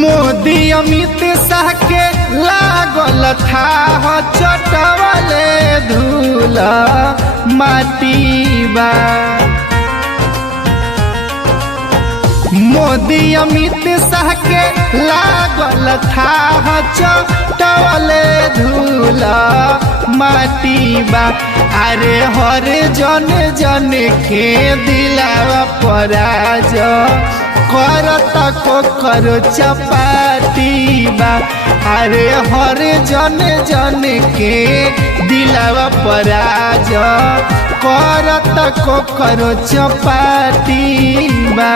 मोदी अमित शाह के लागल था चटवले धूल माटी बा। मोदी अमित शाह के लागल था चटवले धूल माटी बा। अरे हर जन जन के दिलावा पराज करत को करो चपाती बा। अरे हर जन जन के दिलावा पराज करत को करो चपाती बा।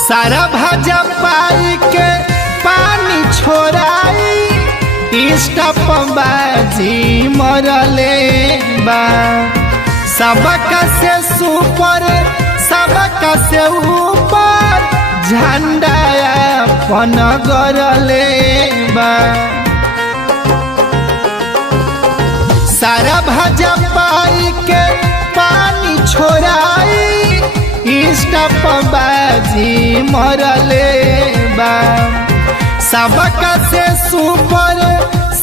सारा भाजपाई के पानी छोड़ाई स्टपबाजी मरले बा। सबका से सुपर सबका से ऊपर झंडा अपन गरले बा। सारा भाजपाई के पानी छोड़ाई स्टपबाजी मरले बा। सबका से सुपर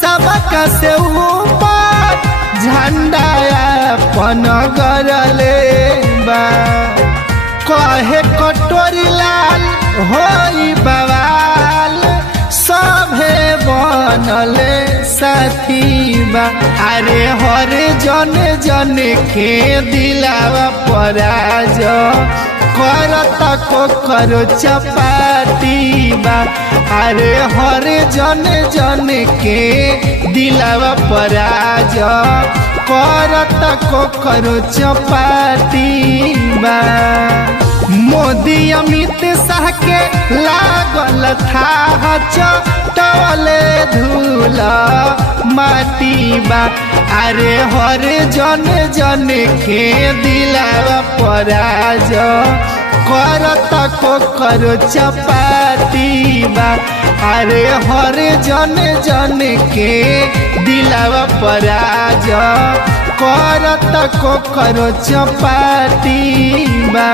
सबका से ऊपर झंडा अपन गरले बा। कहे कटोरी लाल होई बवाल सभे बनले साथी बा। अरे हर जन जन के दिलावा पराज करत को करो चपाती बा। अरे हर जन जन के दिलावा पराज करत को करो चपाती बा। मोदी अमित शाह के लागल था चटवले धूल माटी बा। अरे हर जन जन के दिलावा पराज करत को करो चपाती बा। अरे हर जन जन के दिलावा पराज करत को करो चपाती बा।